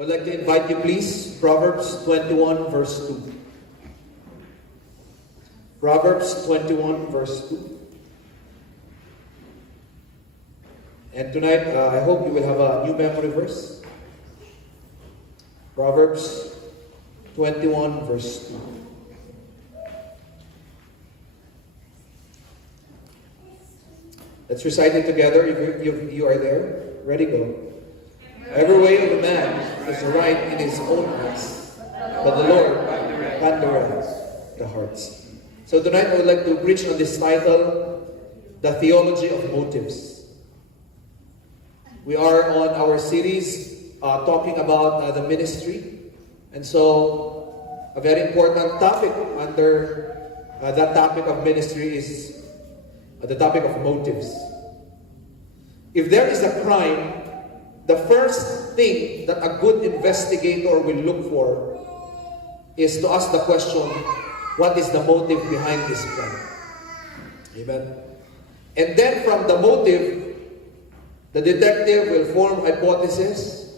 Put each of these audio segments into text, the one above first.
I would like to invite you, please, Proverbs 21, verse 2. Proverbs 21, verse 2. And tonight, I hope you will have a new memory verse. Proverbs 21, verse 2. Let's recite it together if you are there. Ready, go. Every way of a man is right in his own eyes, but the Lord pondereth the hearts. So tonight I would like to preach on this title, The Theology of Motives. We are on our series talking about the ministry. And so a very important topic under that topic of ministry is the topic of motives. If there is a crime, the first thing that a good investigator will look for is to ask the question, what is the motive behind this crime? Amen. And then from the motive, the detective will form hypothesis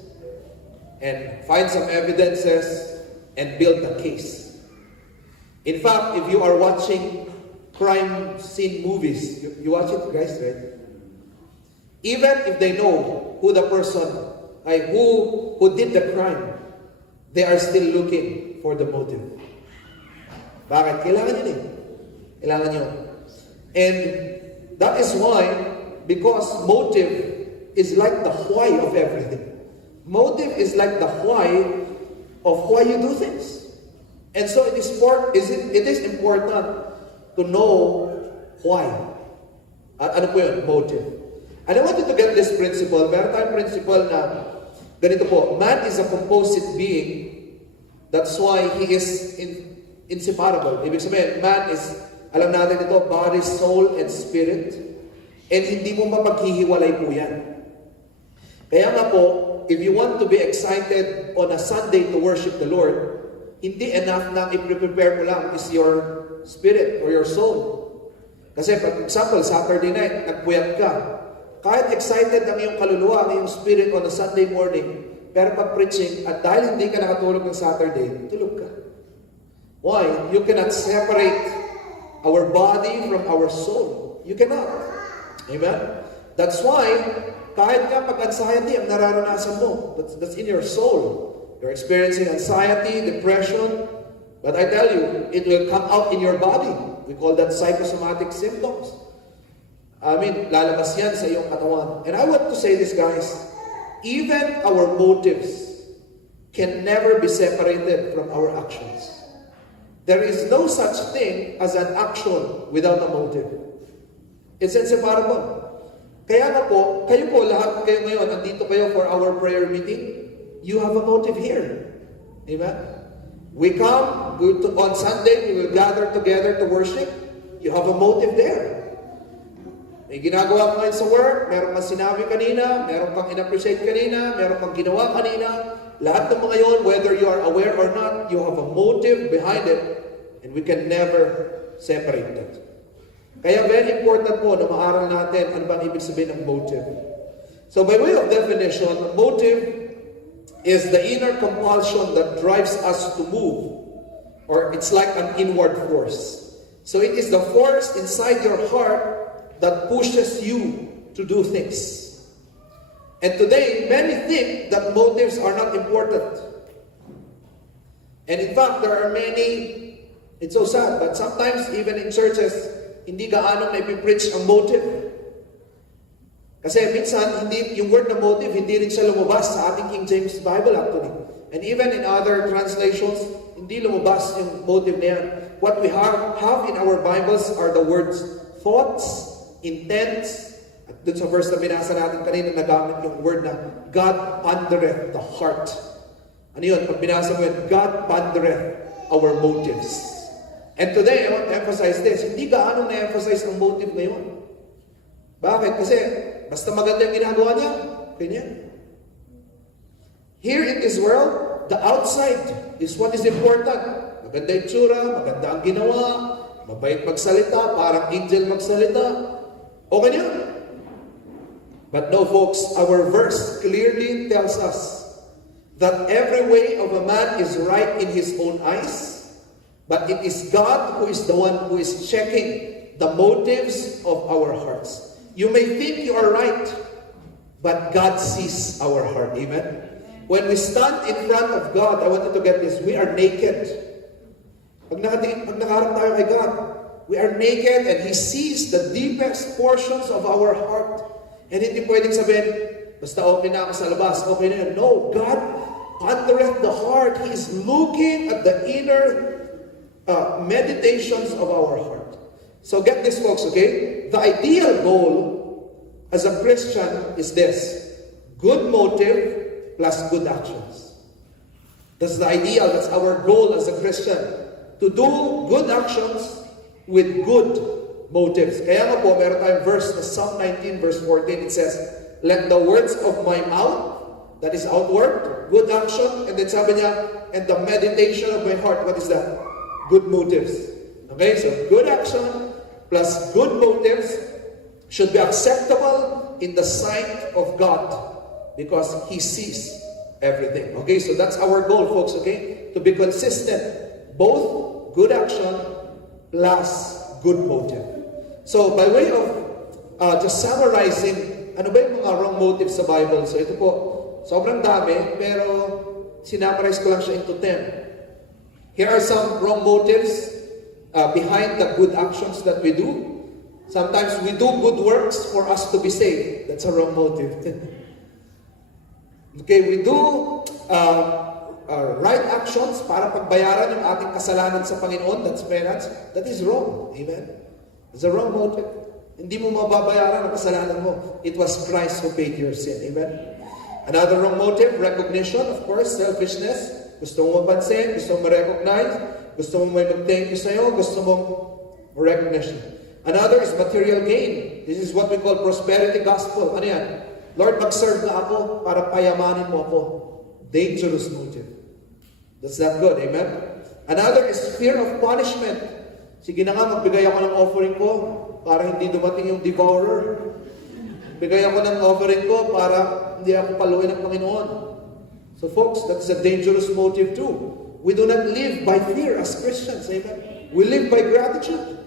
and find some evidences and build a case. In fact, if you are watching crime scene movies, you watch it, guys, right? Even if they know who the person, who did the crime, they are still looking for the motive. Bakit? Kailangan yun eh. Kailangan yun. And that is why, because motive is like the why of everything. Motive is like the why of why you do things. And so it is important to know why. Ano po yun? Motive. And I want you to get this principle. Meron tayong principle na ganito po. Man is a composite being. That's why he is inseparable. Ibig sabihin, man is, alam natin ito, body, soul, and spirit. And hindi mo mapaghihiwalay po yan. Kaya nga po, if you want to be excited on a Sunday to worship the Lord, hindi enough na i-prepare mo lang is your spirit or your soul. Kasi, for example, Saturday night, nagpuyat ka. Kahit excited ang iyong kaluluwa, ang iyong spirit on a Sunday morning, pero pag preaching, at dahil hindi ka nakatulog ng Saturday, tulog ka. Why? You cannot separate our body from our soul. You cannot. Amen? That's why, kahit nga pag-anxiety ang nararanasan mo, that's in your soul. You're experiencing anxiety, depression, but I tell you, it will come out in your body. We call that psychosomatic symptoms. Lalabas yan sa iyong katawan. And I want to say this, guys. Even our motives can never be separated from our actions. There is no such thing as an action without a motive. It's inseparable. Kaya nga po, lahat kayo ngayon, nandito kayo for our prayer meeting, you have a motive here. Amen? We come, on Sunday, we will gather together to worship. You have a motive there. May ginagawa ka ngayon sa work, meron kang sinabi kanina, meron kang in-appreciate kanina, meron kang ginawa kanina. Lahat ng mga yon, whether you are aware or not, you have a motive behind it, and we can never separate that. Kaya very important po na maaral natin ano bang ibig sabihin ng motive. So by way of definition, motive is the inner compulsion that drives us to move, or it's like an inward force. So it is the force inside your heart that pushes you to do things. And today, many think that motives are not important. And in fact, there are many, it's so sad, but sometimes even in churches, hindi gaano na ipipreach ang motive. Kasi minsan, yung word na motive, hindi rin siya lumabas sa ating King James Bible actually. And even in other translations, hindi lumabas yung motive na yan. What we have in our Bibles are the words thoughts, intents, at dun sa verse na binasa natin kanina, nagamit yung word na God pondereth the heart. Ano yun? Pag binasa mo yun, God pondereth our motives. And today, I want to emphasize this. Hindi gaano na-emphasize ang motive na yun. Bakit? Kasi basta maganda yung ginagawa niya, ganyan. Here in this world, the outside is what is important. Maganda yung tsura, maganda ang ginawa, mabait magsalita, parang angel magsalita. Okay na yun. But no, folks, our verse clearly tells us that every way of a man is right in his own eyes, but it is God who is the one who is checking the motives of our hearts. You may think you are right, but God sees our heart. Amen? When we stand in front of God, I want you to get this, we are naked. Pag nakaharap tayo kay God, we are naked and He sees the deepest portions of our heart. And hindi pwedeng sabihin, basta okay na ako sa labas, okay na yan. No, God pondereth the heart. He is looking at the inner meditations of our heart. So get this, folks, okay? The ideal goal as a Christian is this: good motive plus good actions. That's the ideal. That's our goal as a Christian. To do good actions with good motives. Kaya nga po, meron tayong verse na Psalm 19 verse 14. It says, let the words of my mouth, that is outward, good action, and then sabi niya, and the meditation of my heart, what is that? Good motives. Okay, so good action plus good motives should be acceptable in the sight of God because He sees everything. Okay, so that's our goal, folks, okay? To be consistent. Both good action plus good motive. So, by way of just summarizing, ano ba yung mga wrong motives sa Bible? So, ito po, sobrang dami, pero sinummarize ko lang siya into 10. Here are some wrong motives behind the good actions that we do. Sometimes we do good works for us to be saved. That's a wrong motive. Okay, we do right actions para pagbayaran yung ating kasalanan sa Panginoon. That's penance. That is wrong. Amen? It's a wrong motive. Hindi mo mababayaran ang kasalanan mo. It was Christ who paid your sin. Amen? Another wrong motive, recognition, of course, selfishness. Gusto mo mapansin, gusto mo ma-recognize, gusto mo may mag-thank you sa'yo, gusto mo recognition. Another is material gain. This is what we call prosperity gospel. Ano yan? Lord, mag-serve na ako para payamanin mo ako. Dangerous motive. That's not good. Amen? Another is fear of punishment. Sige na nga, magbigay ako ng offering ko para hindi dumating yung devourer. Bigay ako ng offering ko para hindi ako paluin ng Panginoon. So folks, that's a dangerous motive too. We do not live by fear as Christians. Amen? We live by gratitude.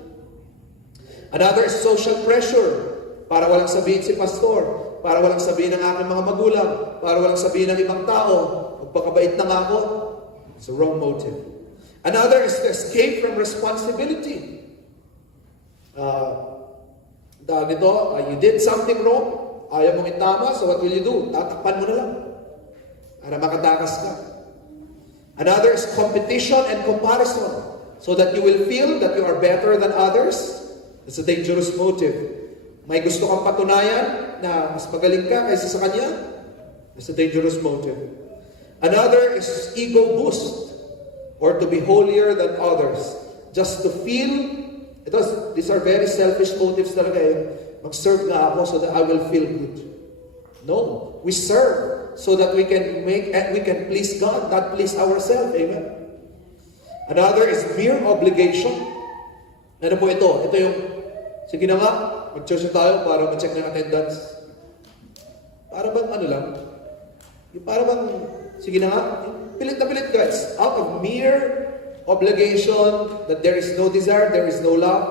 Another is social pressure. Para walang sabihin si pastor, para walang sabihin ng aking mga magulang, para walang sabihin ng ibang tao, magpakabait na nga ako. It's a wrong motive. Another is to escape from responsibility. Dahil nito, you did something wrong, ayaw mong itama, so what will you do? Tatakpan mo na lang para makatakas ka. Another is competition and comparison, so that you will feel that you are better than others. It's a dangerous motive. May gusto kang patunayan na mas magaling ka kaysa sa kanya. It's a dangerous motive. Another is ego boost, or to be holier than others. Just to feel, these are very selfish motives talaga eh. Mag-serve nga ako so that I will feel good. No, we serve so that we can please God, not please ourselves. Amen? Another is mere obligation. Ano po ito? Ito yung, sige na nga, mag-church tayo para ma-check na yung attendance. Para bang ano lang? Para bang, sige na nga, pilit na pilit guys. Out of mere obligation, that there is no desire, there is no love.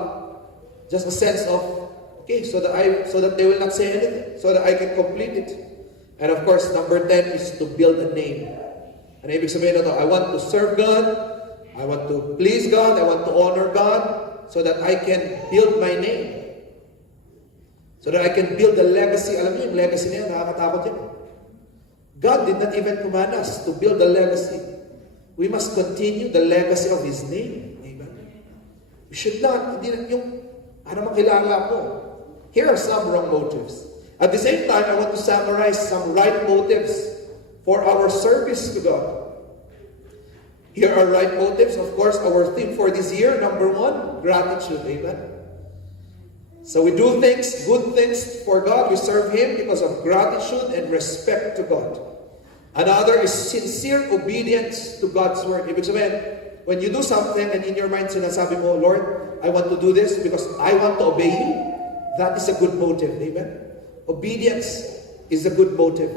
Just a sense of, okay, so that they will not say anything, so that I can complete it. And of course, number 10 is to build a name. Ano ibig sabihin na to? I want to serve God, I want to please God, I want to honor God, so that I can build my name. So that I can build a legacy. Alam niyo, yung legacy niya, nakakatakot yun. God did not even command us to build a legacy. We must continue the legacy of His name. Amen. We should not, hindi na yung, ano makilala ko. Here are some wrong motives. At the same time, I want to summarize some right motives for our service to God. Here are right motives. Of course, our theme for this year, number 1, gratitude. Amen. So we do things, good things for God. We serve Him because of gratitude and respect to God. Another is sincere obedience to God's word. Ibig sabihin, when you do something and in your mind sinasabi mo, Lord, I want to do this because I want to obey You, that is a good motive. Amen? Obedience is a good motive.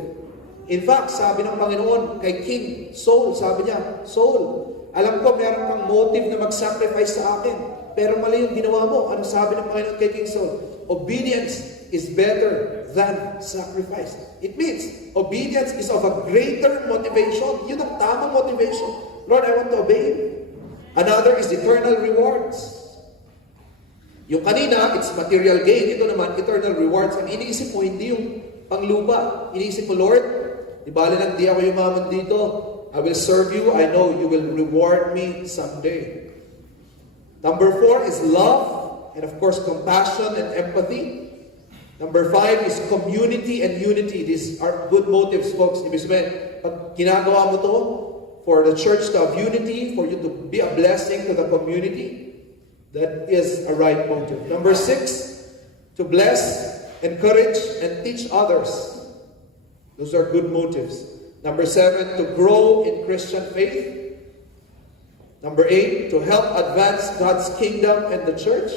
In fact, sabi ng Panginoon kay King Saul, sabi niya, Saul, alam ko meron kang motive na mag-sacrifice sa akin, pero mali yung ginawa mo. Ano sabi ng Panginoon kay King Saul? Obedience is better than sacrifice. It means, obedience is of a greater motivation. Yun ang tamang motivation. Lord, I want to obey you. Another is eternal rewards. Yung kanina, it's material gain. Ito naman, eternal rewards. Ang iniisip mo, hindi yung panglupa. Iniisip mo, Lord, di bali lang di ako yumaman dito. I will serve you. I know you will reward me someday. Number 4 is love. And of course, compassion and empathy. Number 5 is community and unity. These are good motives, folks. Ibig sabihin, pag ginagawa mo to, for the church to have unity, for you to be a blessing to the community, that is a right motive. Number 6, to bless, encourage, and teach others. Those are good motives. Number 7, to grow in Christian faith. Number 8, to help advance God's kingdom and the church.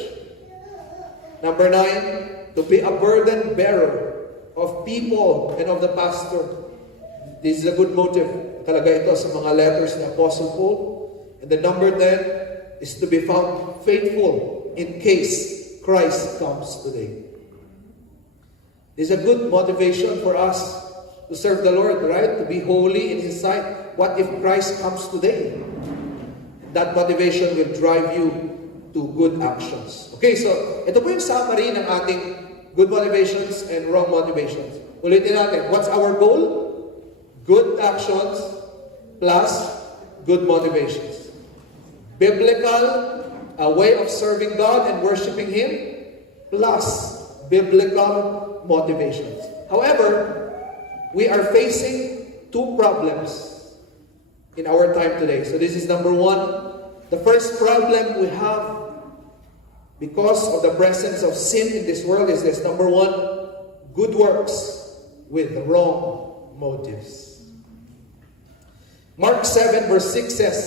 Number 9, to be a burden bearer of people and of the pastor. This is a good motive. Talaga ito sa mga letters ni Apostle Paul. And the number 10, is to be found faithful in case Christ comes today. This is a good motivation for us to serve the Lord, right? To be holy in His sight. What if Christ comes today? That motivation will drive you to good actions. Okay, so ito po yung summary ng ating good motivations and wrong motivations. Ulitin natin, what's our goal? Good actions plus good motivations. Biblical, a way of serving God and worshiping Him, plus biblical motivations. However, we are facing two problems in our time today. So this is number 1. The first problem we have because of the presence of sin in this world is this. Number 1, good works with wrong motives. Mark 7 verse 6 says,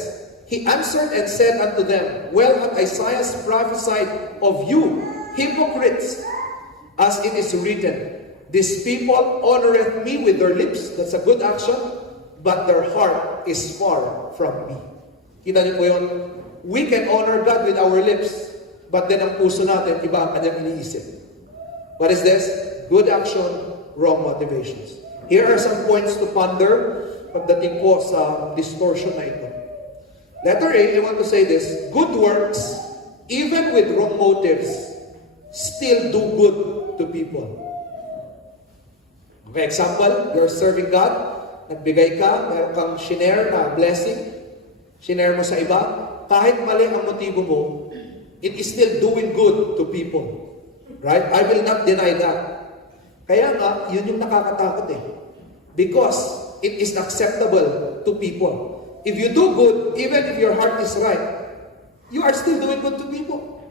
He answered and said unto them, Well hath Isaiah prophesied of you, hypocrites, as it is written, This people honoreth me with their lips. That's a good action, but their heart is far from me. Kita niyo po yun? We can honor God with our lips, but then ang puso natin, iba ang kanyang iniisip. What is this? Good action, wrong motivations. Here are some points to ponder pagdating po sa distortion na ito. Letter A, I want to say this. Good works, even with wrong motives, still do good to people. Okay, example, you're serving God, nagbigay ka, meron kang shinare na blessing, shinare mo sa iba, kahit mali ang motibo mo, it is still doing good to people. Right? I will not deny that. Kaya nga, yun yung nakakatakot eh. Because it is acceptable to people. If you do good, even if your heart is right, you are still doing good to people.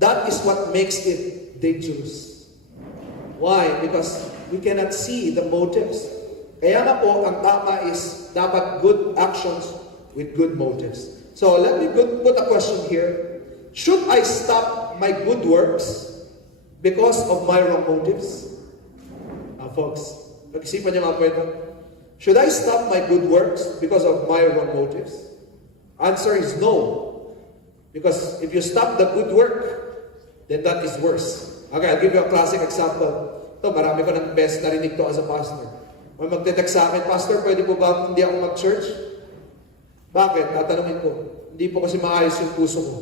That is what makes it dangerous. Why? Because we cannot see the motives. Kaya nga po, ang tama is dapat good actions with good motives. So let me put a question here. Should I stop my good works because of my wrong motives? Folks, pag-isipan niyo mga po ito. Should I stop my good works because of my wrong motives? Answer is no. Because if you stop the good work, then that is worse. Okay, I'll give you a classic example. Ito, marami ko ng best narinig to as a pastor. May magte-text sa akin, Pastor, pwede po ba hindi ako mag-church? Bakit? Tatanungin ko. Hindi po kasi maayos yung puso mo.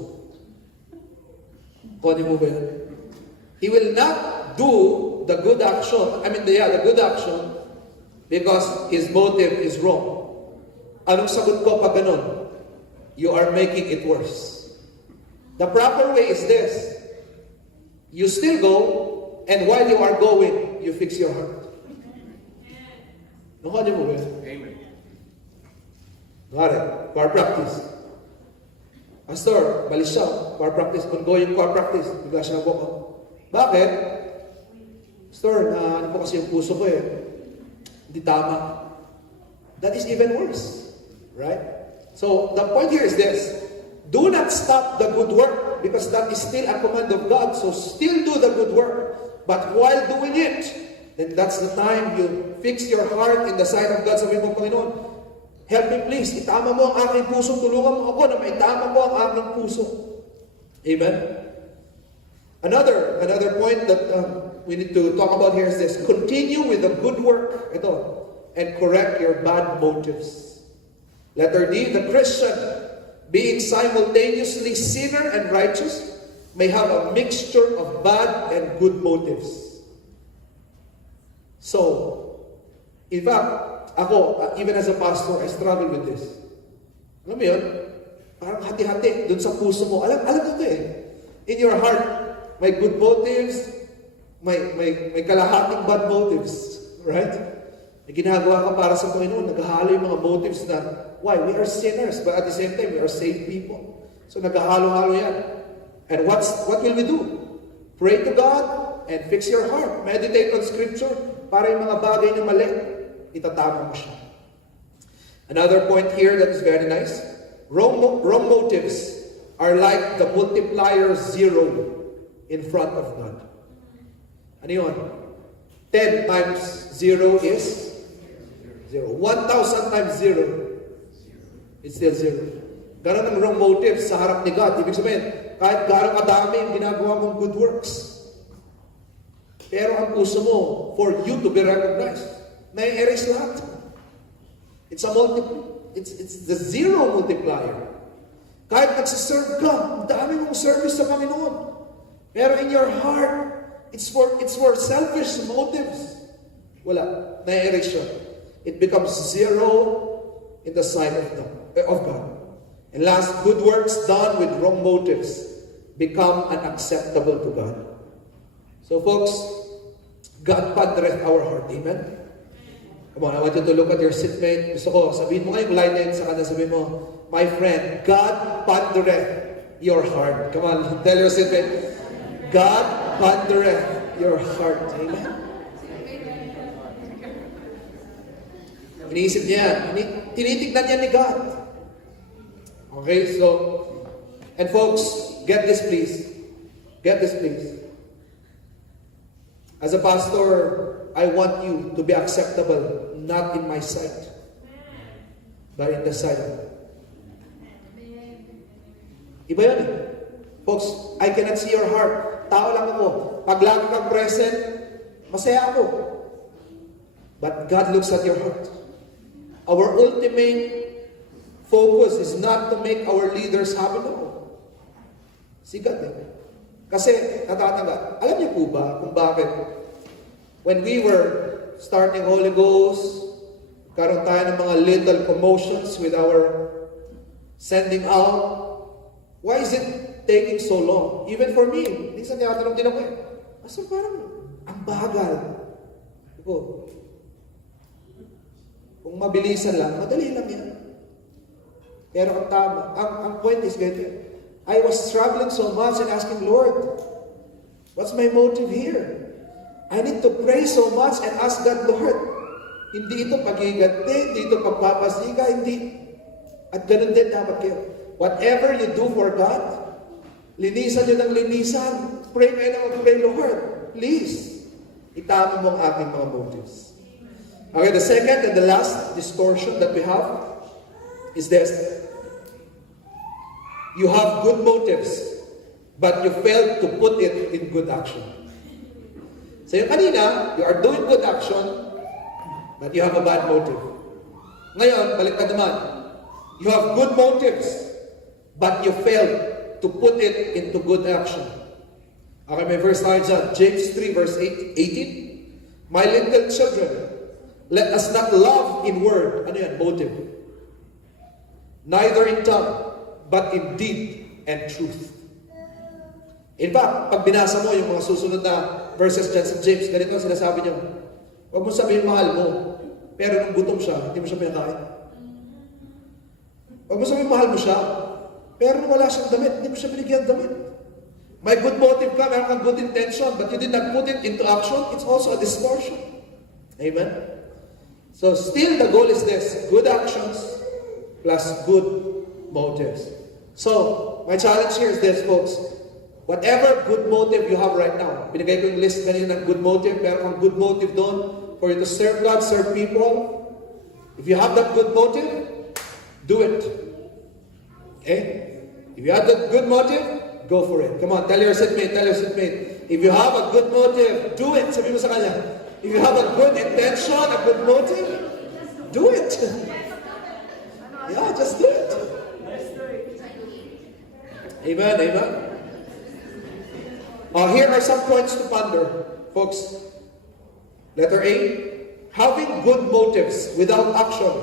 Kunin mo ba yun? He will not do the good action, the good action, because his motive is wrong. Anong sagot ko pag ganun? You are making it worse. The proper way is this. You still go, and while you are going, you fix your heart. Nakuha mo ba? Amen. Got it. Choir practice. Pastor, balis siya. Choir practice. Ongoing choir practice. Bigla siya nagbuka. Bakit? Pastor, ano po kasi yung puso ko eh. Hindi tama. That is even worse. Right? So, the point here is this. Do not stop the good work because that is still a command of God. So, still do the good work. But while doing it, then that's the time you fix your heart in the sight of God. Sabi mo, Panginoon, help me please. Itama mo ang aking puso. Tulungan mo ako na maitama mo ang aking puso. Amen? Another point that we need to talk about here is this. Continue with the good work. Ito. And correct your bad motives. Letter D, the Christian, being simultaneously sinner and righteous, may have a mixture of bad and good motives. So, in fact, ako, even as a pastor, I struggle with this. Alam mo yun? Parang hati-hati dun sa puso mo. Alam mo ito eh. In your heart, may good motives, may kalahating bad motives. Right? May ginagawa ka para sa Panginoon. Naghahalo yung mga motives na, why? We are sinners, but at the same time, we are saved people. So naghahalo-halo yan. And what will we do? Pray to God and fix your heart. Meditate on Scripture para yung mga bagay na mali, itatama mo siya. Another point here that is very nice. Wrong motives are like the multiplier 0 in front of God. Ano yun? 10 times 0 is 0. 1,000 times 0 it's still 0. Ganon ang wrong motives sa harap ni God. Ibig sabihin, kahit garang kadami yung ginagawa mong good works, pero ang puso mo, for you to be recognized, na-erase lahat. It's the 0 multiplier. Kahit nagsiserve ka, ang dami mong service sa Panginoon. Pero in your heart, it's for selfish motives. Wala. Na-erase siya. It becomes 0 in the sight of God. And last, good works done with wrong motives become unacceptable to God. So folks, God padreth our heart. Amen? Come on, I want you to look at your seatmate. Gusto ko, sabihin mo ngayong line din sa kanya, sabihin mo, my friend, God padreth your heart. Come on, tell your seatmate, God padreth your heart. Amen? Iniisip niya, tinitignan niya ni God. Okay, so, and folks, get this please. Get this please. As a pastor, I want you to be acceptable, not in my sight, but in the sight of God. Iba yun eh. Folks, I cannot see your heart. Tao lang ako. Pag lagi kang present, masaya ako. But God looks at your heart. Our ultimate focus is not to make our leaders happy. No. Si God eh. Kasi, natatanda, alam niyo po ba kung bakit when we were starting Holy Ghost, karoon tayo ng mga little commotions with our sending out, why is it taking so long? Even for me, minsan tinatanong din ako eh, Pastor, parang ang bagal. Ako, kung mabilisan lang, madali lang yan. Pero ang tama, ang point is ganito. I was struggling so much and asking, Lord, what's my motive here? I need to pray so much and ask God, Lord, hindi ito pagigante, hindi ito pagpapasiga, hindi. At ganun din dapat kayo. Whatever you do for God, linisan nyo ng linisan. Pray kayo na mag-pray, Lord, please, itama mo ang aking mga motives. Okay, the second and the last distortion that we have is this. You have good motives, but you failed to put it in good action. So yung kanina, you are doing good action, but you have a bad motive. Ngayon, baliktad naman. You have good motives, but you failed to put it into good action. Okay, may verse tayo dyan. James 3 verse 18. My little children, let us not love in word. Ano yan? Motive. Neither in tongue, but in deed and truth. In fact, pag binasa mo yung mga susunod na verses dyan sa James, ganito ang sinasabi niya, huwag mo sabihin mahal mo, pero nung gutom siya, hindi mo siya pinakain. Huwag mo sabihin mahal mo siya, pero nung wala siyang damit, hindi mo siya binigyan damit. May good motive ka, meron kang good intention, but you did not put it into action, it's also a distortion. Amen? So still the goal is this, good actions plus good motives. So, my challenge here is this, folks. Whatever good motive you have right now, binigay ko yung list kanina ng good motive, meron kang good motive doon for you to serve God, serve people. If you have that good motive, do it. Okay? If you have that good motive, go for it. Come on, tell your seatmate. If you have a good motive, do it. Sabi mo sa kanya. If you have a good intention, a good motive, do it. Yeah, just do it. Amen, amen. Here are some points to ponder, folks. Letter A, having good motives without action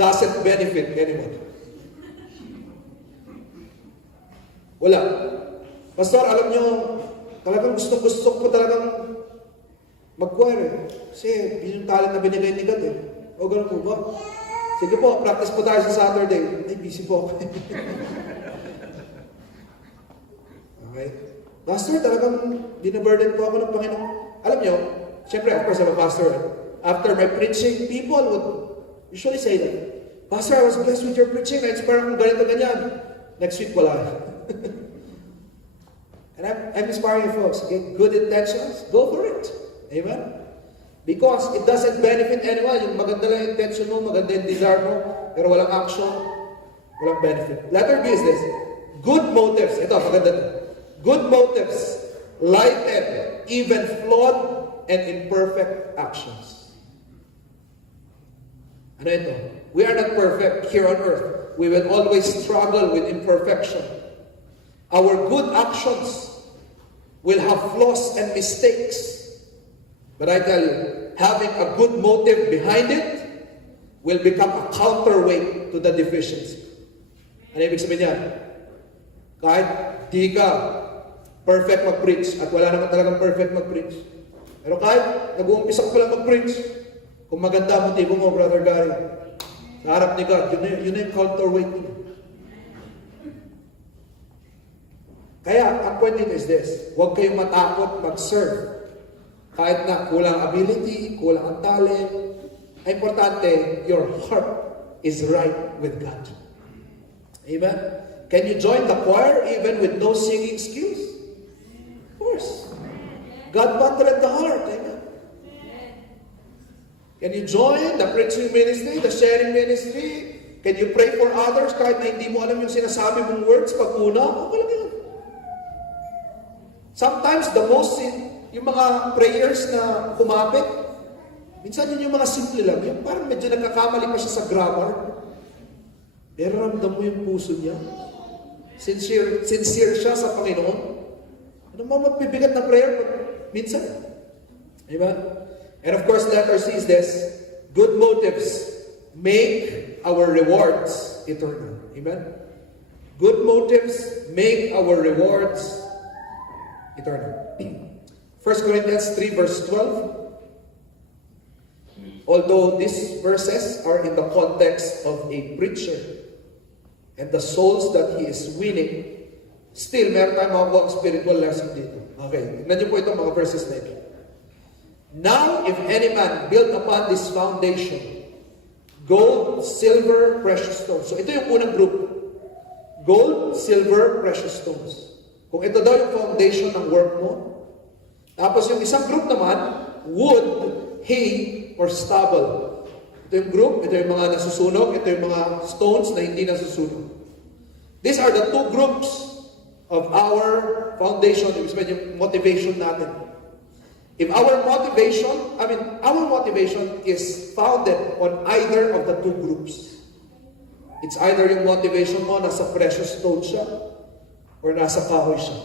doesn't benefit anyone. Wala. Pastor, alam nyo, talagang gusto ko talagang mag-choir. Kasi yun yung talent na binigay ni God eh. O ganun po ba? Sige po, practice po tayo sa Saturday. Ay, busy po ako. Okay? Pastor, talagang binaburden po ako ng Panginoon. Alam nyo, syempre, of course, I'm a pastor. After my preaching, people would usually say that, Pastor, I was blessed with your preaching. Na-inspire akong ganito, ganyan. Next week, wala. And I'm inspiring you folks. Get good intentions, go for it. Amen? Because it doesn't benefit anyone. Yung maganda lang yung intention mo, maganda yung desire mo, pero walang action, walang benefit. Letter B is this. Good motives. Ito, maganda ito. Good motives lighten even flawed and imperfect actions. Ano ito? We are not perfect here on earth. We will always struggle with imperfection. Our good actions will have flaws and mistakes. But I tell you, having a good motive behind it will become a counterweight to the deficiency. Ano ibig sabihin niya? Kahit di ka perfect mag-preach at wala naman talagang perfect mag-preach. Pero kahit nag-uumpisa ko lang mag-preach, kung maganda ang motibo mo, Brother Gary, sa harap ni God, yun na yung counterweight niya. Kaya, ang point nito is this, huwag kayong matakot mag-serve. Kahit na kulang ability, kulang ang talent, ang importante, your heart is right with God. Amen? Can you join the choir even with no singing skills? Of course. God buttered the heart. Amen? Can you join the preaching ministry, the sharing ministry? Can you pray for others kahit na hindi mo alam yung sinasabi mong words pag una? Okay lang yun. Sometimes yung mga prayers na kumapit, minsan yun yung mga simple lang. Yung parang medyo nagkakamali pa siya sa grammar. Pero ramdam mo yung puso niya. Sincere siya sa Panginoon. Ano mo magbibigat na prayer? Minsan. Amen? And of course, letter C is this. Good motives make our rewards eternal. Amen? Good motives make our rewards eternal. 1 Corinthians 3 verse 12. Although these verses are in the context of a preacher and the souls that he is winning, still, meron tayong makukuha ang spiritual lesson dito. Okay, tignan niyo po itong mga verses na ito. Now, if any man build upon this foundation, gold, silver, precious stones. So ito yung unang group. Gold, silver, precious stones. Kung ito daw yung foundation ng work mo, tapos yung isang group naman, wood, hay, or stubble. Ito yung group, ito yung mga nasusunog, ito yung mga stones na hindi nasusunog. These are the two groups of our foundation, yung motivation natin. If our motivation is founded on either of the two groups. It's either yung motivation mo nasa precious stone siya or nasa kahoy siya.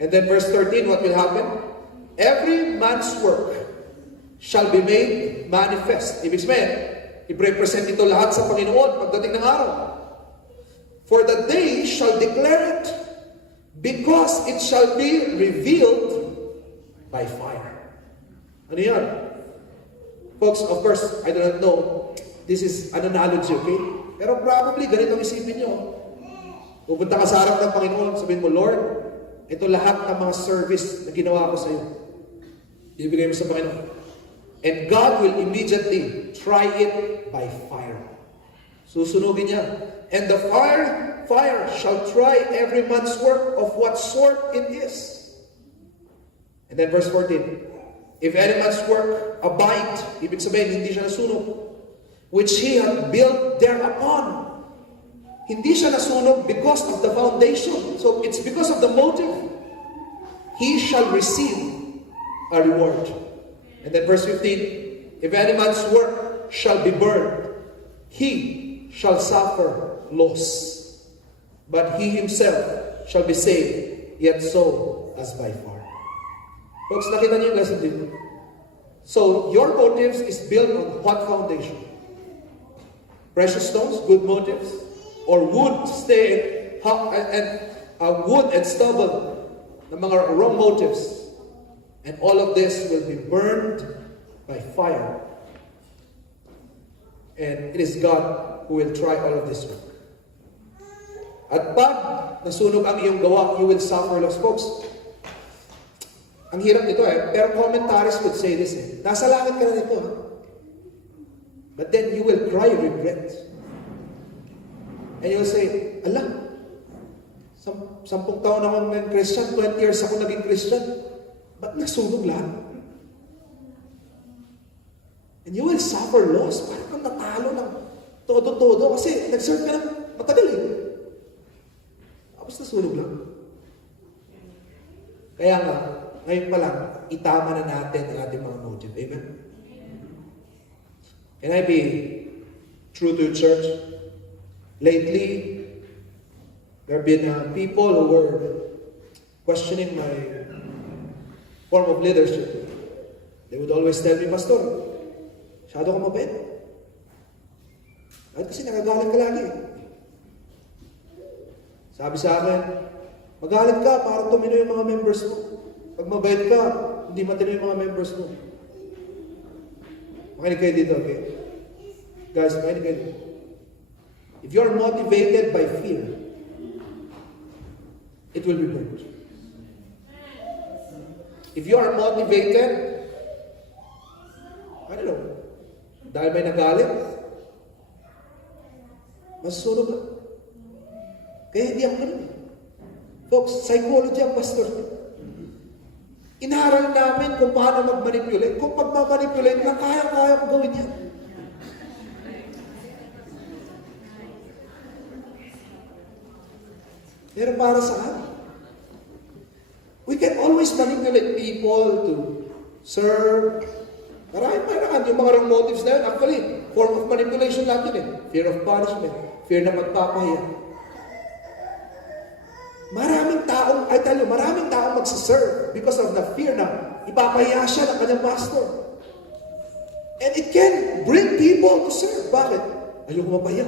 And then verse 13, what will happen? Every man's work shall be made manifest. Ibig sabihin, i-represent ito lahat sa Panginoon pagdating ng araw. For the day shall declare it, because it shall be revealed by fire. Ano yan? Folks, of course, I do not know. This is an analogy, okay? Pero probably, ganito ang isipin nyo. Pupunta ka sa harap ng Panginoon, sabihin mo, Lord, ito lahat ng mga service na ginawa ko sa iyo. Ibigay mo sa Panginoon. And God will immediately try it by fire. Susunugin niya. And the fire shall try every man's work of what sort it is. And then verse 14. If any man's work abide, ibig sabihin, hindi siya nasunog, which he hath built thereupon. Hindi siya nasunog because of the foundation. So it's because of the motive. He shall receive a reward. And then verse 15. If any man's work shall be burned, he shall suffer loss. But he himself shall be saved, yet so as by fire. Folks, nakita niyo yung lesson dito? So, your motives is built on what foundation? Precious stones, good motives? Or wood, wood and stubble, na mga wrong motives? And all of this will be burned by fire. And it is God who will try all of this work. At pag nasunog ang iyong gawa, you will suffer loss. Folks, ang hirap nito pero commentaries would say this nasa langit ka na nito but then you will cry regret. And you'll say, ala, 10 taon akong naging Christian, 20 years ako naging Christian, ba't nasunog lahat? And you will suffer loss. Parang kang natalo ng todo-todo kasi nag-serve ka ng matagal tapos nasunog lang. Kaya nga, ngayon pa lang, itama na natin ang ating mga motive. Amen? Can I be true to church? Lately, there have been people who were questioning my form of leadership. They would always tell me, Pastor, masyado ka mabait. Kahit kasi nagagalit ka lagi. Sabi sa akin, magalit ka para tumino yung mga members mo. Pag mabait ka, hindi matino yung mga members mo. Makinig kayo dito, okay? Guys, makinig kayo dito. If you're motivated by fear, it will be burned. If you are motivated, I don't know, dahil may nagalit, masusunog ka. Kaya hindi ako ganun. Folks, psychology ang pastor. Inaral namin kung paano mag-manipulate. Kung pag-manipulate na, kaya-kaya ko gawin yan. Pero para saan? We can always manipulate people to serve. Marami yung mga wrong motives na yun. Actually, form of manipulation natin Fear of punishment. Fear na magpapahiya. Maraming taong magsiserve because of the fear na ipapahiya siya ng kanyang pastor. And it can bring people to serve. Bakit? Ayoko mapahiya.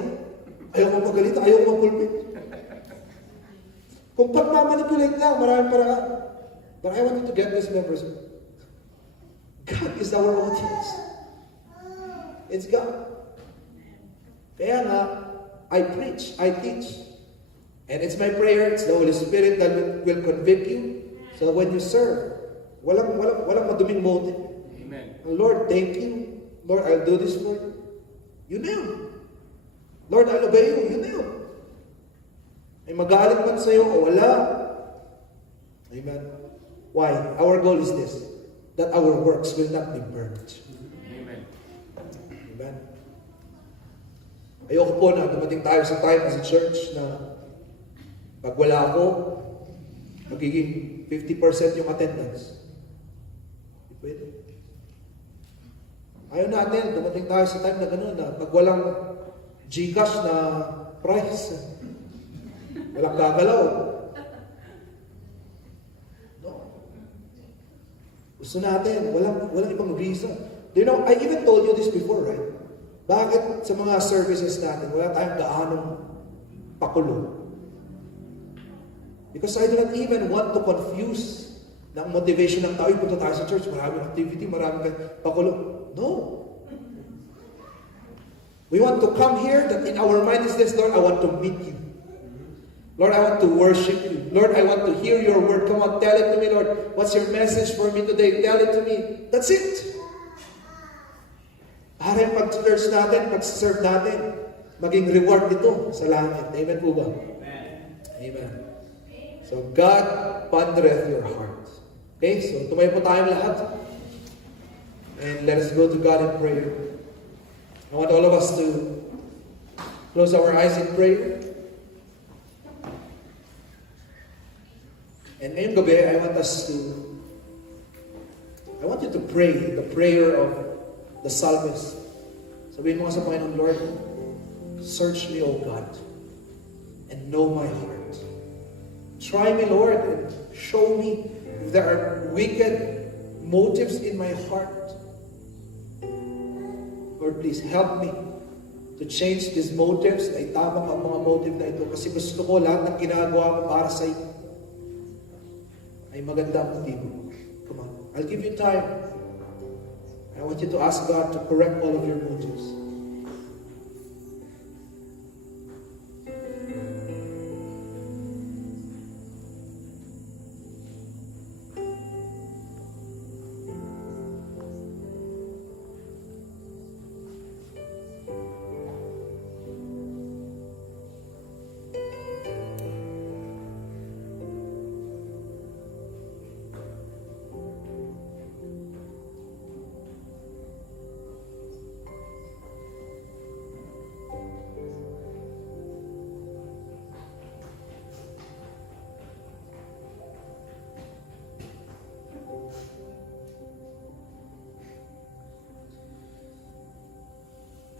Ayoko magalita. Ayoko mapulpit. Kung pagmamanipulate lang, maraming paraan. But I want you to get this, members. God is our audience. It's God. Kaya nga, I preach, I teach. And it's my prayer, it's the Holy Spirit that will convict you. So when you serve, walang maduming motive. Amen. Lord, thank you. Lord, I'll do this for you. You know. Lord, I'll obey you. You know. May magalit man sa'yo o wala. Amen. Why? Our goal is this, that our works will not be burned. Amen. Amen. Ayoko po na dumating tayo sa time as a church na pag wala ako, magiging 50% yung attendance. Hindi pwede. Ayaw natin, dumating tayo sa time na gano'n na pag walang Gcash na price, walang gagalaw. No. Gusto natin, walang ibang reason. Do you know, I even told you this before, right? Bakit sa mga services natin, wala tayong gaanong pakulo? Because I do not even want to confuse ng motivation ng tao. Punta tayo sa church, maraming activity, maraming pakulo. No. We want to come here that in our mind is this, Lord, I want to meet you. Lord, I want to worship you. Lord, I want to hear your word. Come on, tell it to me, Lord. What's your message for me today? Tell it to me. That's it. Para yung pag-church natin, pag-serve natin, maging reward nito sa langit. Amen po ba? Amen. So, God pondereth your heart. Okay, so tumayo po tayong lahat. And let us go to God in prayer. I want all of us to close our eyes in prayer. And ngayong gabi, I want you to pray the prayer of the psalmist. Sabihin mo sa Panginoon, Lord, search me, O God, and know my heart. Try me, Lord, and show me if there are wicked motives in my heart. Lord, please help me to change these motives. Na itama ang mga motive na ito. Kasi gusto ko lahat ng ginagawa ko para sa iyo ay maganda ang motibo. Come on. I'll give you time. I want you to ask God to correct all of your motives.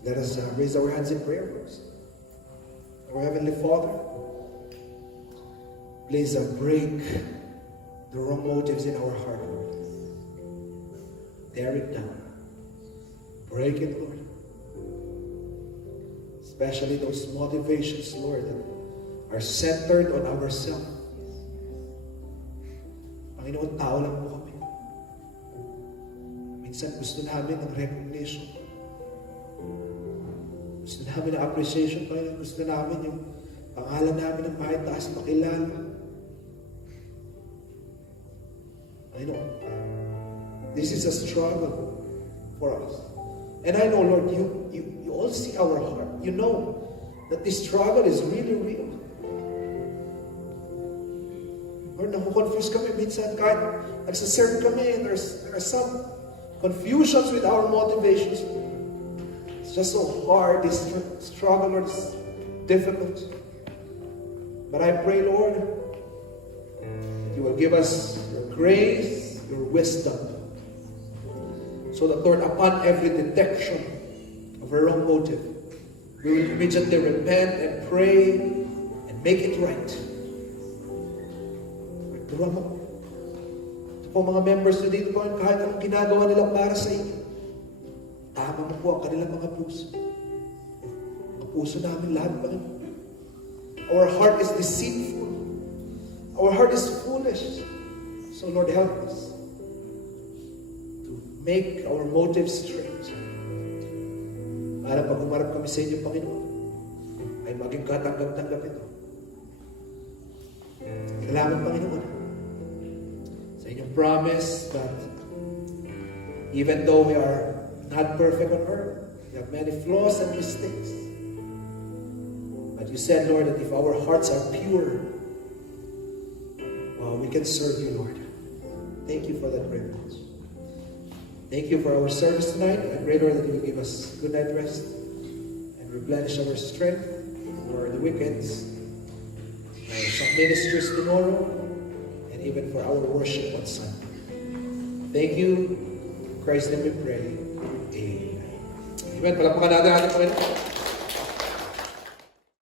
Let us raise our hands in prayer first. Our Heavenly Father, please break the wrong motives in our heart, Lord. Tear it down. Break it, Lord. Especially those motivations, Lord, that are centered on ourselves. Panginoon, tao lang po kami. Minsan gusto namin ng recognition. Gusto namin ng appreciation, Panginoon. Gusto namin yung pangalan namin ng kahit taas makilala. Panginoon, this is a struggle for us. And I know, Lord, you all see our heart. You know that this struggle is really real. Lord, nakukonfuse kami minsan kahit nagsaserve kami and there are some confusions with our motivations. It's just so hard, this struggle, Lord, is difficult. But I pray, Lord, that you will give us your grace, your wisdom, so that, Lord, upon every detection of a wrong motive, we will immediately repent and pray and make it right. Turuan mo. Ito po mga members na dito, Panginoon, kahit anong ginagawa nila para sa inyo, tama mo po ang kanilang mga puso. Ang puso namin lahat, Panginoon. Our heart is deceitful. Our heart is foolish. So, Lord, help us to make our motives straight. Para pag umarap kami sa inyo, Panginoon, ay maging katanggap-tanggap ito. Salamat, Panginoon, sa inyong promise that even though we are not perfect on earth, we have many flaws and mistakes, but you said, Lord, that if our hearts are pure, well, we can serve you, Lord. Thank you for that privilege. Thank you for our service tonight. I pray, Lord, that you will give us good night rest and replenish our strength for the weekends, for some ministries tomorrow, and even for our worship on Sunday. Thank you. In Christ's name we pray. Amen. Amen. Palakpakan natin ating Panginoon.